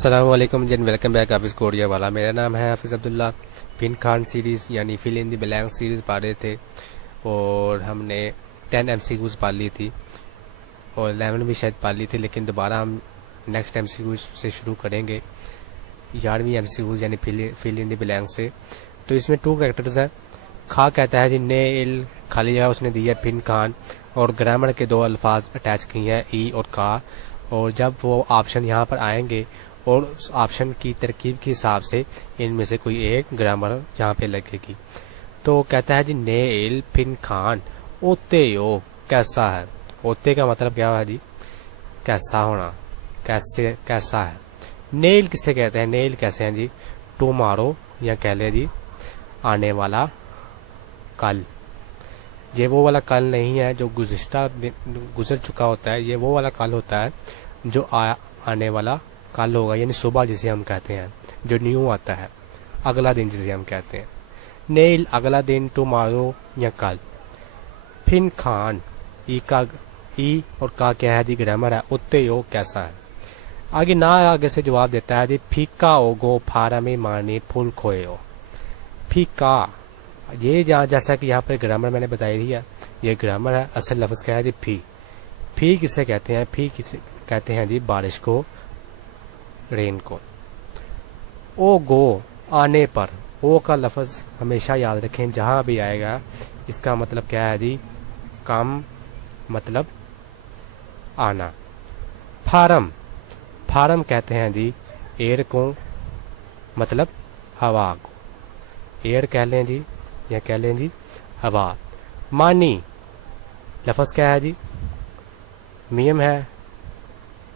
السلام علیکم جن ویلکم بیک حافظ کوڑیا والا. میرا نام ہے حافظ عبداللہ. پن خان سیریز یعنی فل ان دی بلینک سیریز پڑھ رہے تھے اور ہم نے 10 MCQs پڑھ لی تھی اور 11 بھی شاید پڑھ لی تھی, لیکن دوبارہ ہم نیکسٹ MCQs سے شروع کریں گے 11ویں MCQs یعنی فل ان دی بلینک سے. تو اس میں 2 کریکٹرز ہیں. کھا کہتا ہے جی نیل, خالی جگہ اس نے دی ہے پن خان, اور گرامر کے 2 الفاظ اٹیچ کیے ہیں ای اور کا, اور جب وہ آپشن یہاں پر آئیں گے اور اس آپشن کی ترکیب کے حساب سے ان میں سے کوئی ایک گرامر یہاں پہ لگے گی. تو کہتا ہے جی نیل پن خان اوتے یو کیسا ہے. اوتے کا مطلب کیا ہے جی کیسا ہونا, کیسا ہے. نیل کسے کہتے ہیں, نیل کیسے ہیں جی ٹمارو, یا کہہ لیں جی آنے والا کل. یہ وہ والا کل نہیں ہے جو گزر چکا ہوتا ہے, یہ وہ والا کل ہوتا ہے جو آنے والا کل ہوگا, یعنی صبح جسے ہم کہتے ہیں, جو نیو آتا ہے, اگلا دن جسے ہم کہتے ہیں. نیل اگلا دن, ٹمارو یا کل. پن خان ای اور کا کیا ہے جی گرامر ہے, اوتے یو کیسا ہے. آگے نہ آگے سے جواب دیتا ہے جی پھیکا او گو پھارمی مانی پھول کھوئے ہو. پھیکا, یہ جیسا کہ یہاں پر گرامر میں نے بتائی دی ہے, یہ گرامر ہے. اصل لفظ کیا ہے جی پھی. پھی کسے کہتے ہیں, پھی کسے کہتے ہیں جی بارش کو, رین کو. او گو آنے پر, او کا لفظ ہمیشہ یاد رکھیں جہاں بھی آئے گا اس کا مطلب کیا ہے جی کم, مطلب آنا. پھارم, پھارم کہتے ہیں جی ایئر کو, مطلب ہوا کو. ایئر کہہ لیں جی یا کہہ لیں جی ہوا. مانی لفظ کیا ہے جی میم ہے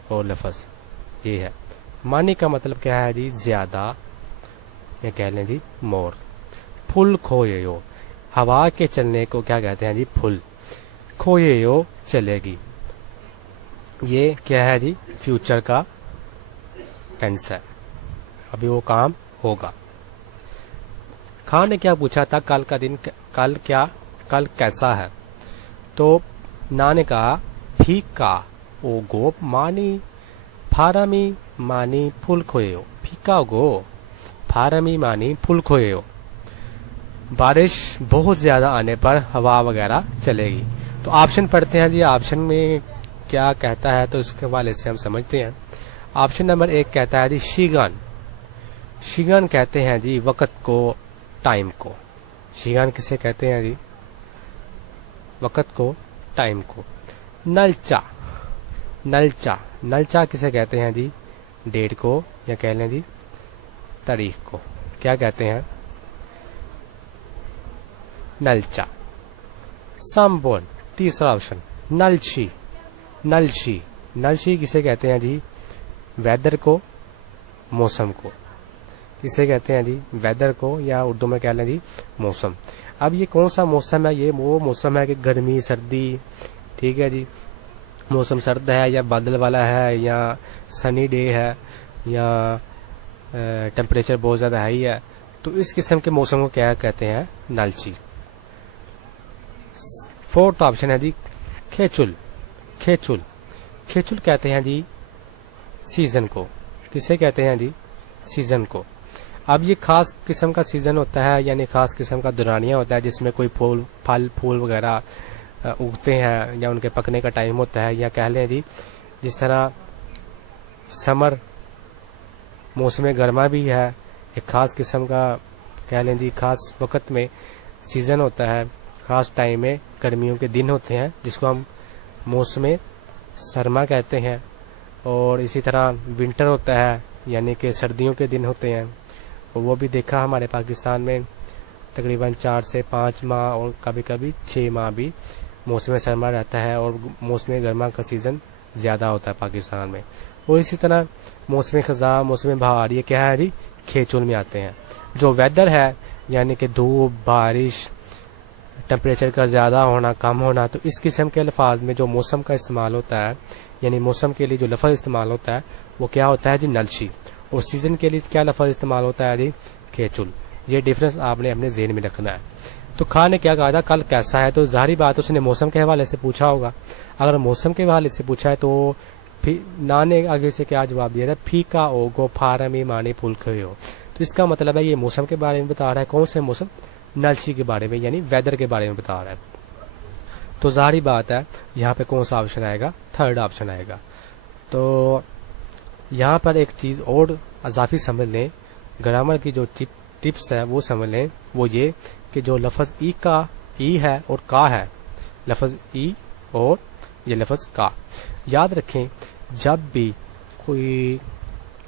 اور لفظ یہ ہے. مانی کا مطلب کیا ہے جی زیادہ, یا کہہ لیں جی مور. پھول کھوئے یو, ہوا کے چلنے کو کیا کہتے ہیں جی پھول. کھوئے یو چلے گی, یہ کیا ہے جی فیوچر کا ٹینس ہے, ابھی وہ کام ہوگا. خان نے کیا پوچھا تھا کل کا دن, کل کیسا ہے. تو نا نے کہا پھیکا او گو مانی پھارمی مانی پھول کھوئے ہو. پھیکا گو پھارمی مانی پھول کھوئے ہو, بارش بہت زیادہ آنے پر ہوا وغیرہ چلے گی. تو آپشن پڑھتے ہیں جی, آپشن میں کیا کہتا ہے تو اس کے حوالے سے ہم سمجھتے ہیں. آپشن نمبر 1 کہتا ہے جی شیگان. شیگان کہتے ہیں جی وقت کو, ٹائم کو. شیگان کسے کہتے ہیں جی وقت کو, ٹائم کو. نلچا, نلچا, نلچا کسے کہتے ہیں جی ڈیٹ کو, یا کہہ لیں جی تاریخ کو. کیا کہتے ہیں نلچا. سمبون, تیسرا آپشن نلچی. نلچی, نلچی کسے کہتے ہیں جی ویدر کو, موسم کو. کسے کہتے ہیں جی ویدر کو, یا اردو میں کہہ لیں جی موسم. اب یہ کون سا موسم ہے, یہ وہ موسم ہے کہ گرمی سردی, ٹھیک ہے جی, موسم سرد ہے یا بادل والا ہے یا سنی ڈے ہے یا ٹیمپریچر بہت زیادہ ہائی ہے. تو اس قسم کے موسم کو کیا کہتے ہیں نلچی. 4تھ آپشن ہے جی کھیچل. کھیچل, کھیچل کہتے ہیں جی سیزن کو. کسے کہتے ہیں جی سیزن کو. اب یہ خاص قسم کا سیزن ہوتا ہے, یعنی خاص قسم کا دورانیہ ہوتا ہے جس میں کوئی پھل پھول وغیرہ اگتے ہیں یا ان کے پکنے کا ٹائم ہوتا ہے. یا کہہ لیں جی جس طرح سمر موسم گرما بھی ہے, ایک خاص قسم کا کہہ لیں جی خاص وقت میں سیزن ہوتا ہے, خاص ٹائم میں گرمیوں کے دن ہوتے ہیں جس کو ہم موسم سرما کہتے ہیں. اور اسی طرح ونٹر ہوتا ہے یعنی کہ سردیوں کے دن ہوتے ہیں, اور وہ بھی دیکھا ہمارے پاکستان میں تقریباً 4 سے 5 ماہ اور کبھی کبھی 6 ماہ بھی موسم سرما رہتا ہے, اور موسم گرما کا سیزن زیادہ ہوتا ہے پاکستان میں. اور اسی طرح موسم خزاں, موسم بہار, یہ کیا ہے جی کھیچل میں آتے ہیں. جو ویدر ہے یعنی کہ دھوپ, بارش, ٹمپریچر کا زیادہ ہونا کم ہونا, تو اس قسم کے الفاظ میں جو موسم کا استعمال ہوتا ہے, یعنی موسم کے لیے جو لفظ استعمال ہوتا ہے وہ کیا ہوتا ہے جی نلچی. اور سیزن کے لیے کیا لفظ استعمال ہوتا ہے جی کھیچل. یہ ڈفرنس آپ نے اپنے ذہن میں رکھنا ہے. تو خان نے کیا کہا تھا کل کیسا ہے, تو ظاہری بات اس نے موسم کے حوالے سے پوچھا ہوگا. اگر موسم کے حوالے سے پوچھا ہے تو نے آگے سے کیا جواب دیا تھا؟ پھیکا او گو پھارمی مانی پھولکھے ہو. تو اس کا مطلب ہے یہ موسم کے بارے میں بتا رہا ہے. کون سے موسم؟ نلچی کے بارے میں، یعنی ویدر کے بارے میں بتا رہا ہے. تو ظاہری بات ہے یہاں پہ کون سا آپشن آئے گا؟ تھرڈ آپشن آئے گا. تو یہاں پر ایک چیز اور اضافی سمجھ لیں، گرامر کی جو ٹپس ہے وہ سمجھ لیں. وہ یہ کہ جو لفظ ای ہے اور کا ہے، لفظ ای اور یہ لفظ کا، یاد رکھیں جب بھی کوئی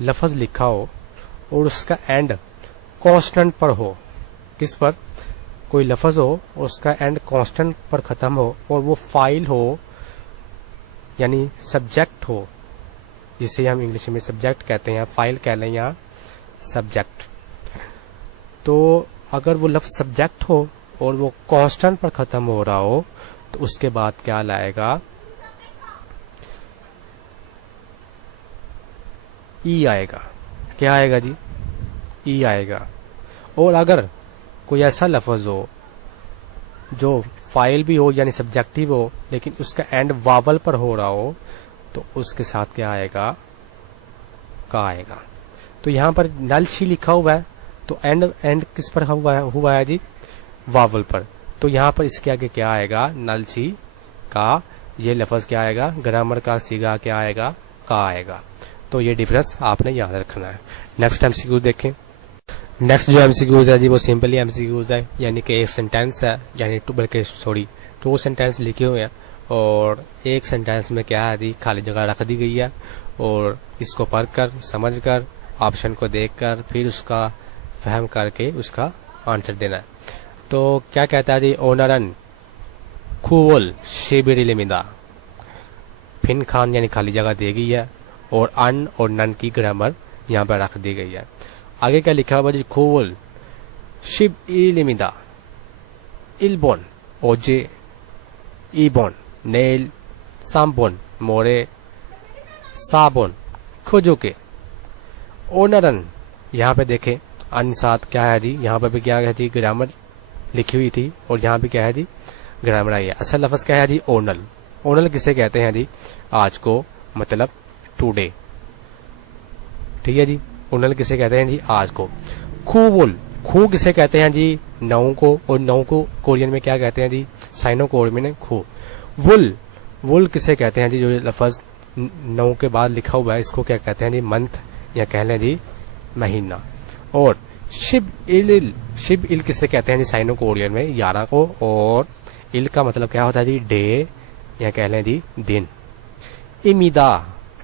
لفظ لکھا ہو اور اس کا اینڈ کانسٹنٹ پر ہو، کس پر؟ کوئی لفظ ہو اور اس کا اینڈ کانسٹنٹ پر ختم ہو اور وہ فائل ہو یعنی سبجیکٹ ہو، جسے ہم انگلش میں سبجیکٹ کہتے ہیں، فائل کہہ لیں یا سبجیکٹ. تو اگر وہ لفظ سبجیکٹ ہو اور وہ کانسٹنٹ پر ختم ہو رہا ہو تو اس کے بعد کیا لائے گا؟ ای آئے گا. کیا آئے گا جی؟ ای آئے گا. اور اگر کوئی ایسا لفظ ہو جو فائل بھی ہو یعنی سبجیکٹیو ہو لیکن اس کا اینڈ واول پر ہو رہا ہو تو اس کے ساتھ کیا آئے گا؟ کا آئے گا. تو یہاں پر نلچی لکھا ہوا ہے تو اینڈ کس پر ہوا ہے جی؟ واول پر. تو یہاں پر اس کے آگے کیا آئے گا؟ نلچی کا. یہ لفظ کیا آئے گا؟ گرامر کا صیغہ کیا آئے گا؟ کا آئے گا. تو یہ ڈفرنس آپ نے یاد رکھنا ہے. نیکسٹ ایم سی کیوز دیکھیں. نیکسٹ جو ایم سی کیوز ہے جی وہ سمپلی ایم سی کیوز ہے، یعنی کہ ایک سینٹینس ہے، یعنی بلکہ ٹو سینٹینس لکھے ہوئے ہیں اور ایک سینٹینس میں کیا ہے جی؟ خالی جگہ رکھ دی گئی ہے اور اس کو پڑھ کر سمجھ کر آپشن کو دیکھ کر پھر اس کا فہم کر کے اس کا آنسر دینا ہے. تو کیا کہتا ہے جی؟ اونرن کھول شیبری لمدا. پھن خان یعنی خالی جگہ دی گئی ہے اور ان اور نن کی گرامر یہاں پر رکھ دی گئی ہے. آگے کیا لکھا ہوا جی؟ کھول شب ای لمدا البون اوجے ایبون نیل سامبون مورے صابون کھوجو کے. اونرن یہاں پہ دیکھیں ان ساتھ کیا ہے جی؟ یہاں پہ بھی کیا ہے جی؟ گرامر لکھی ہوئی تھی اور یہاں بھی کیا ہے جی؟ گرامر آئی ہے. اصل لفظ کیا ہے جی؟ اونل. اونل کسے کہتے ہیں جی؟ آج کو، مطلب ٹوڈے. ٹھیک ہے جی. اونل کسے کہتے ہیں جی؟ آج کو. کھو بول. کھو کسے کہتے ہیں جی؟ نو کو. اور نو کو کورین میں کیا کہتے ہیں جی؟ سائنو کورین میں کھو. وول. وول کسے کہتے ہیں جی؟ جو لفظ نو کے بعد لکھا ہوا ہے اس کو کیا کہتے ہیں جی؟ منتھ یا کہہ لیں جی مہینہ. اور شب ال. شب ال کسے کہتے ہیں جی؟ سائنو کورین میں 11 کو. اور ال کا مطلب کیا ہوتا ہے جی؟ ڈے یا کہہ لیں جی دن. امیدا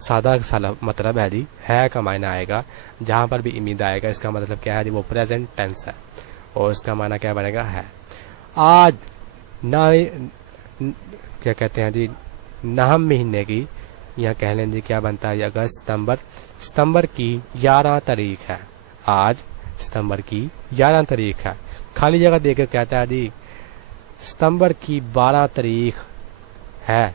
سادہ سا مطلب ہے جی ہے کا معنی آئے گا. جہاں پر بھی امیدا آئے گا اس کا مطلب کیا ہے جی؟ وہ پریزنٹ ٹینس ہے اور اس کا معنی کیا بنے گا؟ ہے. آج نہ کیا کہتے ہیں جی؟ نہم مہینے کی یا کہہ لیں جی کیا بنتا ہے؟ اگست ستمبر. ستمبر کی 11 تاریخ ہے. آج ستمبر کی 11 تاریخ ہے. خالی جگہ دے کر کہتا ہے جی ستمبر کی 12 تاریخ ہے،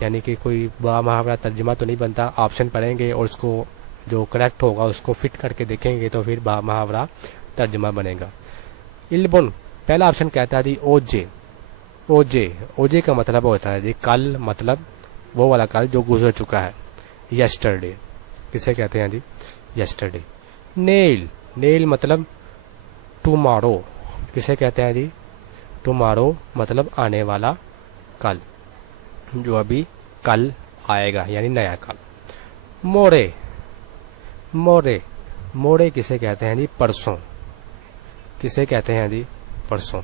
یعنی کہ کوئی با محاورہ ترجمہ تو نہیں بنتا. آپشن پڑھیں گے اور اس کو جو کریکٹ ہوگا اس کو فٹ کر کے دیکھیں گے تو پھر با محاورہ ترجمہ بنے گا. البن پہلا آپشن کہتا ہے جی اوجے. اوجے. اوجے کا مطلب ہوتا ہے جی کل، مطلب وہ والا کل جو گزر چکا ہے. یسٹرڈے کسے کہتے ہیں جی؟ یسٹرڈے. نیل. نیل مطلب ٹمارو. کسے کہتے ہیں جی؟ ٹمارو مطلب آنے والا کل، جو ابھی کل آئے گا یعنی نیا کل. مورے. مورے. مورے کسے کہتے ہیں جی؟ پرسوں. کسے کہتے ہیں جی؟ پرسوں.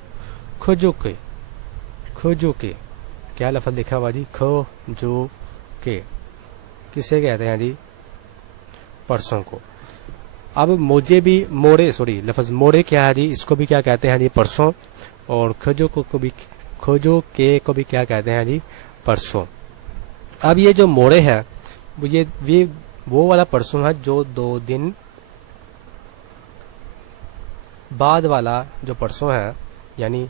کھجو کے. کھجو کے کیا لفظ لکھا ہوا جی؟ کھو جو کے کسے کہتے ہیں جی؟ پرسوں کو. اب مجھے بھی موڑے لفظ موڑے کیا ہے جی؟ اس کو بھی کیا کہتے ہیں جی؟ پرسوں. اور کھجو کو بھی، کھجو کے کو بھی کیا کہتے ہیں جی؟ پرسوں. اب یہ جو موڑے ہے یہ وہ والا پرسوں ہے جو 2 دن بعد والا جو پرسوں ہے، یعنی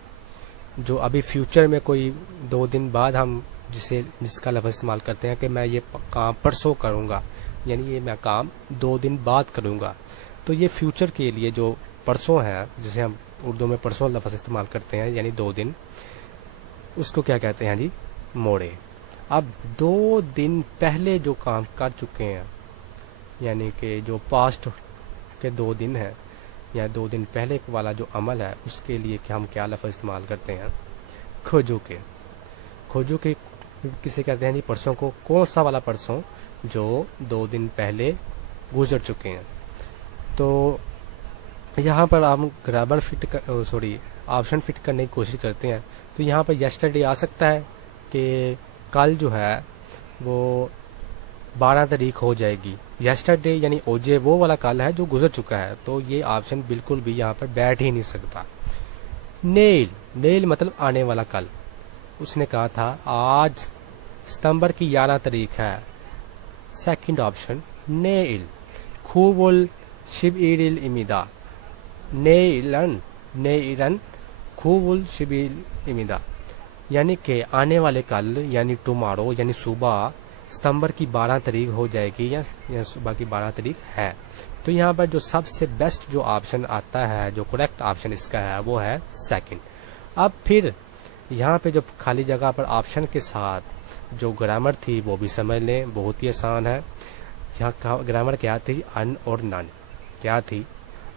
جو ابھی فیوچر میں کوئی 2 دن بعد ہم جس کا لفظ استعمال کرتے ہیں کہ میں یہ کام پرسوں کروں گا، یعنی یہ میں کام 2 دن بعد کروں گا. تو یہ فیوچر کے لیے جو پرسوں ہے، جسے ہم اردو میں پرسوں لفظ استعمال کرتے ہیں یعنی 2 دن، اس کو کیا کہتے ہیں جی؟ موڑے. اب 2 دن پہلے جو کام کر چکے ہیں، یعنی کہ جو پاسٹ کے 2 دن ہیں یا 2 دن پہلے والا جو عمل ہے، اس کے لیے کہ ہم کیا لفظ استعمال کرتے ہیں؟ کھوجو کے. کھوجو کے کسے کہتے ہیں جی؟ پرسوں کو. کون سا والا پرسوں؟ جو 2 دن پہلے گزر چکے ہیں. تو یہاں پر ہم گرامر آپشن فٹ کرنے کی کوشش کرتے ہیں. تو یہاں پر یسٹرڈے آ سکتا ہے کہ کل جو ہے وہ 12 تاریخ ہو جائے گی. یسٹرڈے یعنی اوجے وہ والا کل ہے جو گزر چکا ہے، تو یہ آپشن بالکل بھی یہاں پر بیٹھ ہی نہیں سکتا. نیل مطلب آنے والا کل. اس نے کہا تھا آج ستمبر کی 11 تاریخ ہے. سیکنڈ آپشن نیل. خوبل شب امیدا. نیلن خوبل شب امیدا، یعنی کہ آنے والے کل یعنی ٹمارو یعنی صبح ستمبر کی 12 تاریخ ہو جائے گی یا صبح کی 12 تاریخ ہے. تو یہاں پر جو سب سے بیسٹ جو آپشن آتا ہے، جو کریکٹ آپشن اس کا ہے، وہ ہے سیکنڈ. اب پھر یہاں پہ جو خالی جگہ پر آپشن کے ساتھ جو گرامر تھی وہ بھی سمجھ لیں، بہت ہی آسان ہے. یہاں گرامر کیا تھی؟ ان اور نن. کیا تھی؟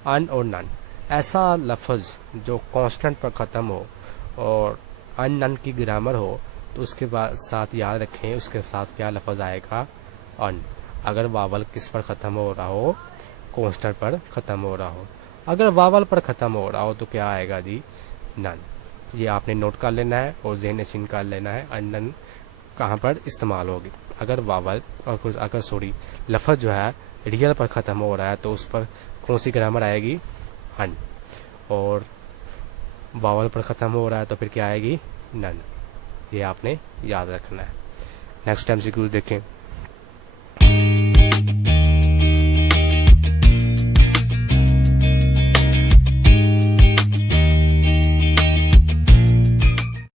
ان اور نن. ایسا لفظ جو کانسٹنٹ پر ختم ہو اور ان نن کی گرامر ہو تو اس کے بعد ساتھ یاد رکھیں اس کے ساتھ کیا لفظ آئے گا؟ ان. اگر واول کس پر ختم ہو رہا ہو؟ کانسٹنٹ پر ختم ہو رہا ہو. اگر واول پر ختم ہو رہا ہو تو کیا آئے گا جی؟ نن. یہ آپ نے نوٹ کر لینا ہے اور ذہن نشین کر لینا ہے ان نن کہاں پر استعمال ہوگی. اگر واول لفظ جو ہے ریئل پر ختم ہو رہا ہے تو اس پر کون سی گرامر آئے گی؟ ان. اور واول پر ختم ہو رہا ہے تو پھر کیا آئے گی؟ نن. یہ آپ نے یاد رکھنا ہے. نیکسٹ ٹائم سیکوینس دیکھیں.